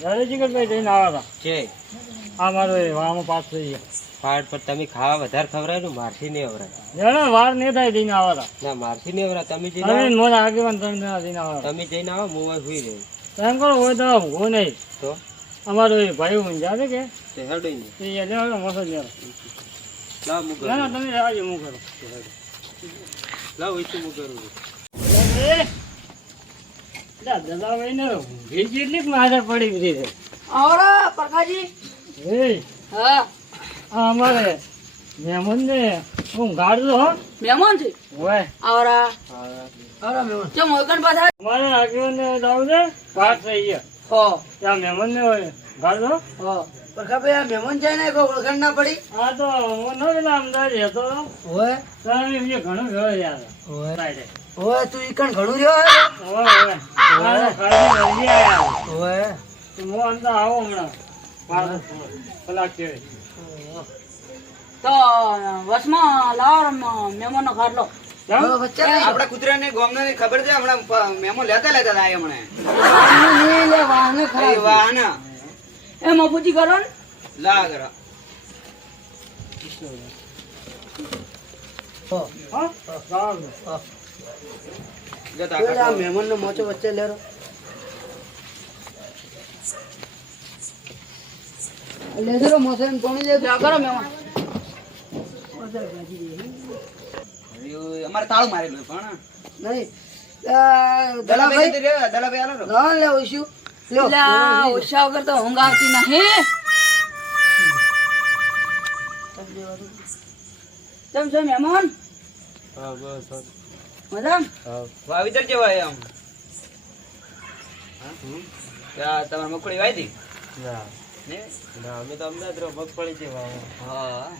જયજીગરભાઈ જઈને આવ્યા છે. આ મારો એ પાસ થઈ ગયા. પાડ પર તમે ખાવા વધારે ખવડાય ને મારથી નહીં અવરાય. જરા વાર નહીં થાય જઈને આવ્યા હતા. ના મારથી નહીં અવરાય. તમે જઈને તમે મોજ આગેવાન તમે ત્યાં જઈને આવ્યા તમે જઈને આવો હું અહીં સુઈ રહ્યો એમ કરો હોય તો હું નહીં. તો? અમારો એ ભાઈ ઊંઝા જાતે કે તે હેડો ને. એ લેવાનો મસો લેવાનો લાવ હું ના ના તમે હું કરું. લાવ તો હું ને કેટલીક માથે પડી બધી છે. આવરા પ્રકાશજી એ હા. અમારે મહેમાન ને હું ગાડું હો. મહેમાન છે? હોય આવરા. આવરા મહેમાન. ચમ ઓળખાણ પાછા અમારે ને જાવું પાસ થઈ ગયા હો. ત્યાં મહેમાન ને હોય. ગાડું હો. પ્રકાશભાઈ આ મહેમાન છે ને કોઈ ઓળખાણ ના પડી? હા તો હું ન પેલા અમદાવાદ રહેતો હોય એમને ઘણું હોય હોય તું ઈકણ ઘણું રહ્યો ઓય ઓય ખરેખર જલ્દી આયા. ઓય તું મો અંદર આવો હમણાં. પાર કલાક કે તો વસમાં લાવ મેમોનો નો ખાટલો આપડા કુતરા ને કૂતરાને ગોમનાની ખબર છે? હમણાં મેમો લેતા લેતા હમણાં. એ ખરાબ વાહન. એ મફુજી કરો ને. લા કર. હા? જતા મહેમાન નો મોચો વચ્ચે લેરો. લેજરો મોસે એમ તોણી લે કરો મહેમાન. અમારે તાળું મારેલું પણ નહીં. દલાભાઈ દલાભાઈ. કીધું રે, દલાભાઈ આલો ના લે ઓછું. લ્યો ઓછા વગર તો ઊંઘ આવતી નહીં છે મહેમાન? હા બસ બસ. મજામ? હા વાવેતર જેવા આમ. તમારે મગફળી વાવી હતી? ના. ને? અમે તો અમદાવાદ મગફળી છે વાવ હા.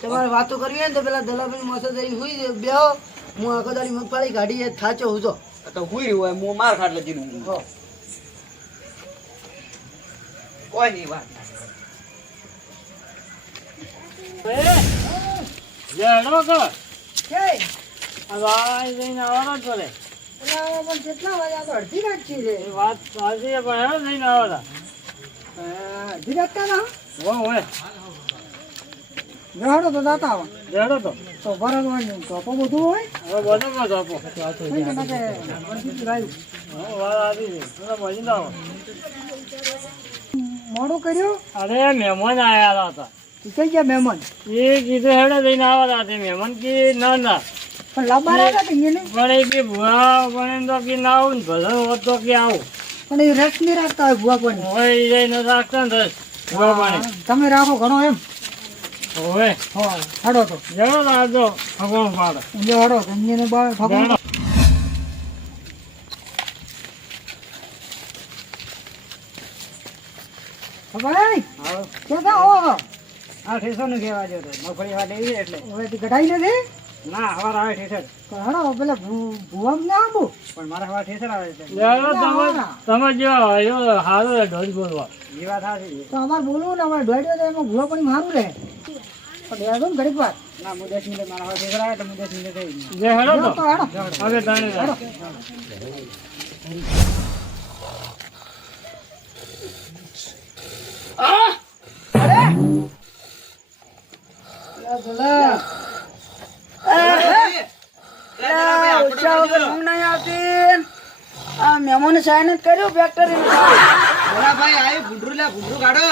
તમારે વાતો કરવી ને તો પેલા દલાભાઈ મોસે જઈને હુઈ બેહો. હું આખો દાડી મગફળી કાઢી એ થાચો હુજો તો હુઈ રહ્યું હોય હું માર ખાટલે જીનું. હો. કોઈ નહીં વાત એ, લેડો કર. ભાઈ જઈને આવવાનો પડે. પણ કેટલા વાગ્યા તો અડધી રાત છે. એ વાત સાચી પણ હેડો જઈને આવવાના. અડધી રાત ના? હોય, હોય. બેહાડો તો દાતા આવા. તો. તો હોય તો બધું હોય? હવે બધો ભજીને આવો. મોડું કર્યું? અરે મહેમાન આવ્યા હતા. કઈ ગયા મહેમાન? એ કીધું હેડે જઈને આવ્યા હતા મહેમાન કે ના ના. પણ લાંબા કે એને પણ એ કે ભૂવા પણ તો કે ના આવું ને ભલે હોત તો કે આવું. પણ એ રસ નહીં રાખતા હોય ભૂવા પાણી હોય એ જઈને રાખતા ને રસ ભૂવા પાણી. તમે રાખો ઘણો એમ. હોય. હો હાડો તો. જરો રાખજો ભગવાન પાડો. જો હાડો ગંજીનું બાળ ભગવાન જરો. ખબર હે. ને? આ ઠેસરનું કહેવા જો તો મગફળી વાટે એટલે. હવેથી કઢાઈ નથી? ના હવાર આવે ઠેસર તો હાડો પેલા ભૂ- ના આવું પણ મારા હવાર ઠેસર આવે છે. તમે તમે એવો હારો ઢોલ બોલવા. એ વાત સાચી તો અમારે બોલવું ને અમારે ઢોડ્યો તો એમાં ભૂવા પાણી મારું રહે. પણ યાદ ને ઘડીક વાર. ના હું દસ મિનિટ મારા હવાર ઠેસર આવે તો હું દસ મિનિટ થઈ જે હેડો તો. તો હવે તાણે હેડો. ભલા. આ મહેમાને જ કર્યું ફેક્ટરી આયુ ભૂંડરું લે ભૂંડરું કાઢો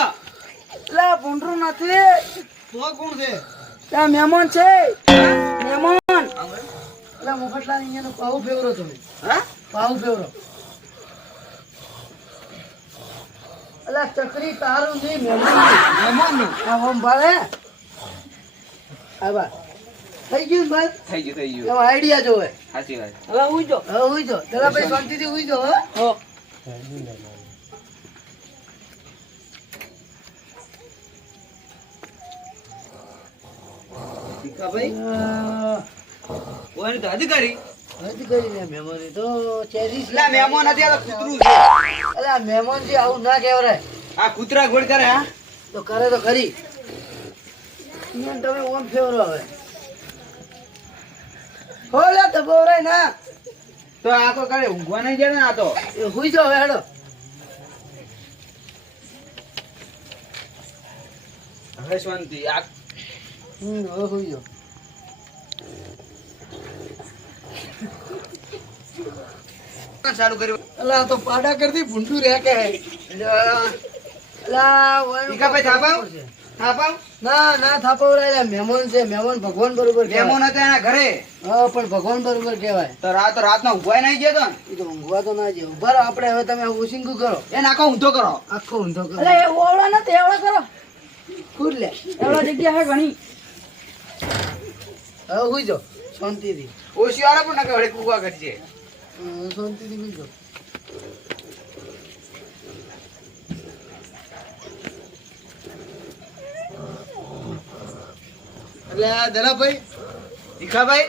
એટલે ભૂંડરું નથી ત્યાં મહેમાન છે. મહેમાન એટલે મુખટલા અહીંયાનો પાહુ ફેવરો તમે હા પાહુ ફેવરો એટલે ચકરી તારું નહીં મહેમાન મહેમાન આ ઓમ ભાવે આ બા થઈ ગયું ભાઈ? થઈ ગયું થઈ ગયું. આઈડિયા જોવે. સાચી વાત. હવે ઉઈજો હવે ઉઈજો જરા ભાઈ શાંતિથી ઉઈજો હો. કોઈને તો અધિકારી. નથી કરી મેં મહેમાની તો ચેરીસ મહેમાન નથી આ કૂતરું છે. અરે આ જે આવું ના કહેવાય. આ કૂતરા ગોળ કરે હા? તો કરે તો ખરી. તમે ઓમ ફેવરો હવે. હોલે તો બોરે ના. તો આ તો કરે ઉગવા નહીં જાય ને આ તો? હુઈ જો હવે હેડો. હવે શાંતિ આ હમ હવે હુઈ જો ચાલુ કર્યું. અલા તો પાડા કરતી ભૂંડું રહે કે અલા વણ કાપે થાપા થાપાવ ના ના થાપવરાયેલા મહેમાન છે મહેમાન ભગવાન બરોબર. મહેમાન હતા એના ઘરે? હા પણ ભગવાન બરોબર કહેવાય. તો રાત રાતનો ઊંઘવાય નહીં ગયો તો ને તો ઊંઘવા તો ના જાય ઊભા રહો આપણે હવે તમે ઓશિંગુ કરો. એને આખો ઊંધો કરો. આખો ઊંધો કરો. એ ઓવળો નથી એવડો કરો. ખુદ લે. એવડો જગ્યા છે ઘણી. હવે હુઈ જાઓ. શાંતિથી. ઓછી વાળા પણ કૂકવા કરશે હમ, શાંતિથી હુઈ એટલે દલાભાઈ. ભીખાભાઈ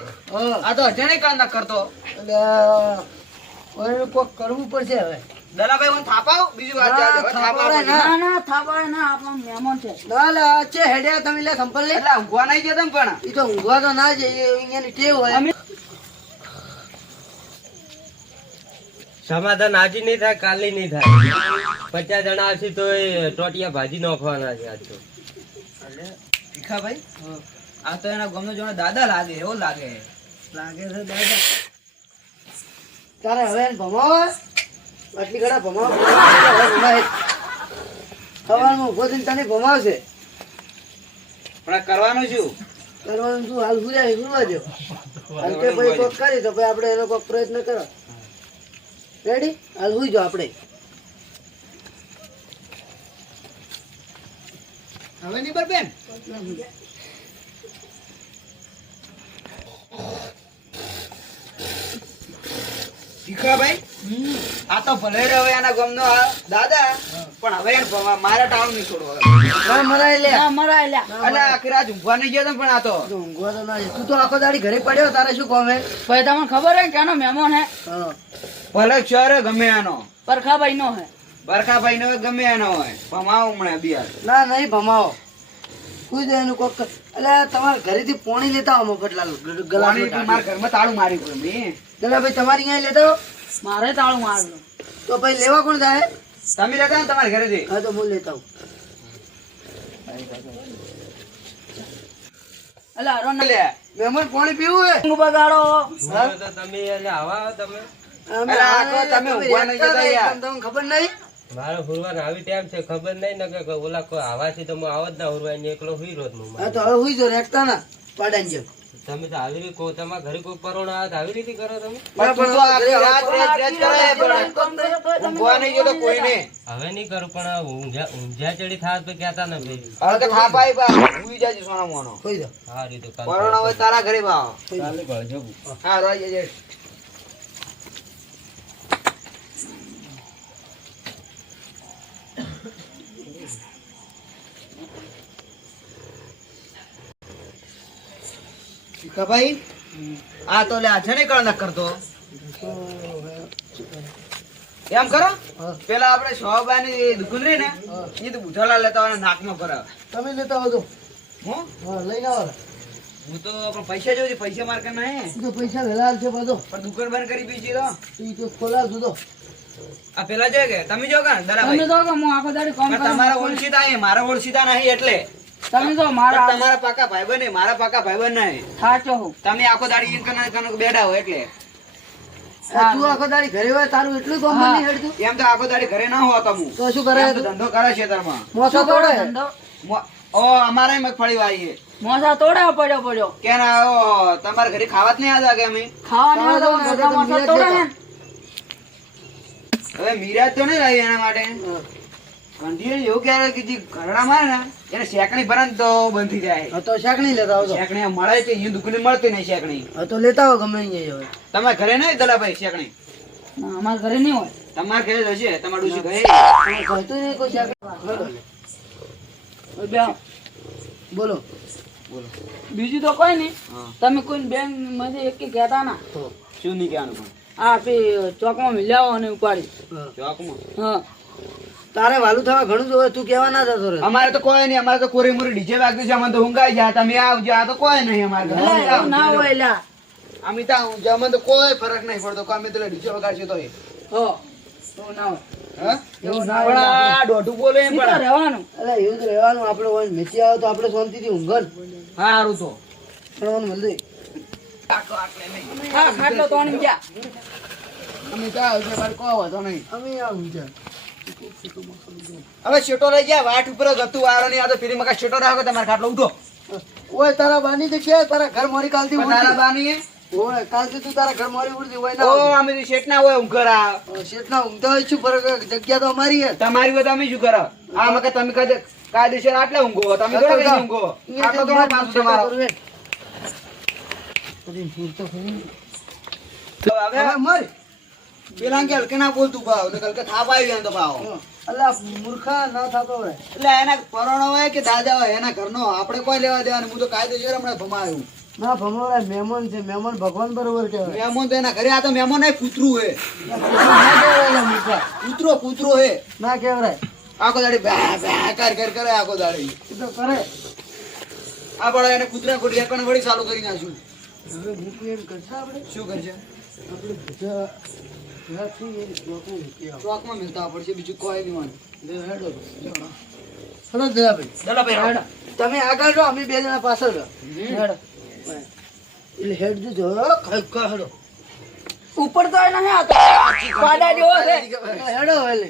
આ તો અજાણે કામ ના કરતો એટલે કોક કરવું પડશે હવે. દલાભાઈ હું થાપાવ? બીજી વાત ચાલે હવે થાપાવ થાપાવ પછી. ના. ના થાપાય ના આપણો મહેમાન છે. ના છે હેડ્યા તમે લે સંપલ લે. એટલે ઊંઘવા નહીં ગયો પણ. એ તો ઊંઘવા તો ના જાય અહીંયાની ટેવ હોય. સમાધાન આજે નહીં થાય કાલે નહીં થાય. પચાસ જણા આવશે તો એ ટોટિયા ભાજી નાખવાના છે આજ તો. ભીખાભાઈ? આ તો એના ગમનો જોડે દાદા લાગે એવો લાગે. લાગે છે દાદા. તારે હવે ભમાવો? આટલી ઘડા ભમાવો? હવે ભમાય ઊભો થઈને તને ભમાવશે. પણ કરવાનું શું? કરવાનું શું? હાલ હુજાય ગુરવા દો હાલ ભાઈ કોક કરી તો ભાઈ આપણે એનો કોક પ્રયત્ન કરો. રેડી હાલ હુઈ જાઓ આપણે. હવે નહીં બર બેન? ભીખાભાઈ આ તો ભલે હવે એના ગમનો દાદા પણ હવે મારા ટાણું નહીં છોડવો મરાય લે મરાય અલા આખી રાત ઊંઘવા નહીં ગયો પણ આ તો. તો ઊંઘવા તો ના તું તો આખો દાડી ઘરે પડ્યો તારે શું કોમે ભાઈ તમને ખબર હે કે મહેમાન હે? હા. ભલે ચરે ગમે એનો પરખાભાઈ નો હે. બરખાભાઈ નો ગમે એનો હોય. ભમાવો હમણાં બિયાર ના નહીં ભમાવો. હુઈ જાય એનું કોક એટલે તમારે ઘરેથી પોણી લેતા આવો મફતલાલ ગ- ગલાસ પાણી પી, મારા ઘરમાં તાળું મારી પડ્યું મેં. ભાઈ તમારી અહીંયા લેતા આવો મારે તાળું મારલું તો ભાઈ લેવા કોણ જાય? તમે લેતા તમારા ઘરેથી. હા તો હું લેતા આવું. અલા ના લે. મહેમાન પાણી પીવું હે? હું બગાડો. તમે એટલે આવા તમે. અમે આ આ તો તમે ઊંઘવા નહીં જતા યાર. તમને ખબર નહીં? મારે હુરવાન આવી ટાઈમ છે ખબર નહીં ને કે ઓલા કોઈ આવા તો હું આવો જ ના હુરવા એકલો હુઈ રોજ હું હા તો હવે હુઈ જો રેખતા ના પાડાની જેમ તમે તો આવી રીતે કહો તમારા ઘરે કોઈ પરોણા આવે આવી રીતે કરો તમે પણ. હવે નહીં કરું ઊંઝા ઊંઝા ચડી થાત તો કહેતા ને ભાઈ હવે તો થાપાય બા. ઊંઘી જાજે સોના મોનો. હુઈ જાઓ આ રીતે પરોણા હોય તારા ઘરે બા. ચાલે ભળજો હા, રોઈ જજે. ભીખાભાઈ, આ તો લે ન કરતો એમ કરો? હા. પેલા આપણે સોબાની દુકાન રહી ને એ તો બુધાલા લેતા હોય ને નાકમાં કરાવે તમે લેતા આવો તો. હું? લઈને આવો હું તો આપણે પૈસા જોઈ પૈસા માર કે નહીં તો પૈસા વેલા છે બધો. પણ દુકાન બંધ કરી બીજી તો. ઈ તો આ પેલા જોઈ કે તમે જો કે તમે દલાભાઈ તો કે હું આખો દાડી કામ પણ કરું તમારા ઓળખીતા મારા ઓળખીતા નહીં એટલે. તમે તો મારા તમારા પાકા ભાઈબંધ નહીં મારા પાકા ભાઈબંધ નહીં. સાચો હું. તમે આખો દાડી ઇન કનક કનક બેડા હો એટલે. તું આખો દાડી ઘરે હોય તારું એટલું કોમ. નહીં હેડતું? એમ તો આખો દાડી ઘરે ના હોતો હું તો શું કરે તો ધંધો કરે ખેતરમાં મોસો તોડે? ધંધો? ઓ અમારે મગફળી વાઈએ મોસા તોડા પડ્યો પડ્યો. કે ના ઓ તમારા ઘરે ખાવા જ નહીં આવતા કે અમે? હોય તો તો મોસા તોડા ને. હવે મીરા તો નહીં લાવી એના માટે? કંઠીએ એવું કહેવાય કે જે ઘરડા ને એને શેકણી ભરે ને તો બંધ થઈ જાય તો શેકણી લેતા આવો તો શેકણી મળે છે અહીં દુકાને મળતી નહીં શેકણી. હા તો લેતા આવો ગમે અહીંયા તમારા ઘરે નહીં દલાભાઈ શેકણી? ના, અમારા ઘરે નહીં હોય. તમારા ઘરે જ હશે તમારું ડોશી ઘરે. કહેતું નહીં કોઈ. બોલો. બોલો. બીજું તો કોઈ નહીં. તમે કોઈ બેનમાંથી એક કહેતા ના. શું નહીં કહેવાનું પણ? આ પે ચોકમાં મિલાવો અને ઉપાડી. ચોક ચોકમાં? હા. તારે વાલું થવા ઘણું જોવે તું કેવા ના જતો રહે. અમારે તો કોઈ નહીં અમારે તો કોરી મોરી ડીજે વાગ્યું છે અમે તો ઊંઘાઈ જાય તમે આવજો આ તો કોઈ નહીં અમારે ઘરે. ના હોય લ્યા અમે તો અમને તો કોઈ ફરક નહીં પડતો કે અમે તો ડીજે વગાડશે તો હો તો ના હોય. તો તો તો. તો અમે અમે આવું છે. હવે શેટો રહી ગયા વાટ ઉપર જ હતું વારો નહીં આ તો મકા શેટો રાખો તમારે ખાટલો ઉઠો. ઓય તારા બાની તે કે તારા ઘર મોરી કાલથી તારા બાની ઓય કાલથી તું તારા ઘર મારી ઉડતી હોય ઓ અમે તો ના હોય ઊંઘર આ. શેઠના ઊંઘતા હોય શું ફરક જગ્યા તો અમારી હે તમારી હોય તો અમે શું કરો? આ મકા તમે કાયદે કાયદેસર આટલે ઊંઘો તમે કરો કઈ ઊંઘો આટલો તો પાછું તમારો તો હવે હવે મર. પેલા કે હલકે ના બોલતું ભાવ ને હલકે થાપ આવી તો ભાવ. એટલે મૂર્ખા ના થતો હોય. એટલે એના પરોણો હોય કે દાદા હોય એના ઘરનો? આપણે કોઈ લેવા દેવાનું? હું તો કાયદેસર હમણાં ભમાયું. ના ભમોરા મહેમાન છે. મહેમાન ભગવાન બરોબર કહેવાય. મહેમાન તો એના ઘરે આ તો મહેમાન નહીં કૂતરું હે. કૂતરો કૂતરો હે. ના કહેવાય. આખો દાડી બે બે કર કર કરે આખો દાડી. એ તો કરે. આ બળા એને કૂતરા કોડી પણ વળી ચાલુ કરી નાખ્યું. હવે હું એમ કરશે આપણે? શું કરશે આપણે ચોકમાં મિલતા પડશે બીજું કોઈ નહીં હેડો. હેડો દયાભાઈ. ચલો ભાઈ હેડો. તમે આગળ રહો અમે બે જણા પાછળ રહો હેડો એટલે હેડ દીધો હો, ખ- ખ- હેડો ઉપર તો એ નહીં આતો પાડા જેવો છે હેડો એટલે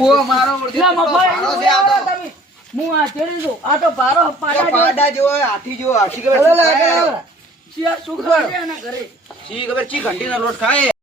ઓ મારો ઓળખે ભારો છે આ તો. હું આ ચડી દઉં. આ તો ભારો પાડા જેવો. હાથી જેવો હાથી હેડો શું ખબર? ચી ઘંટીનો લોટ ખાય?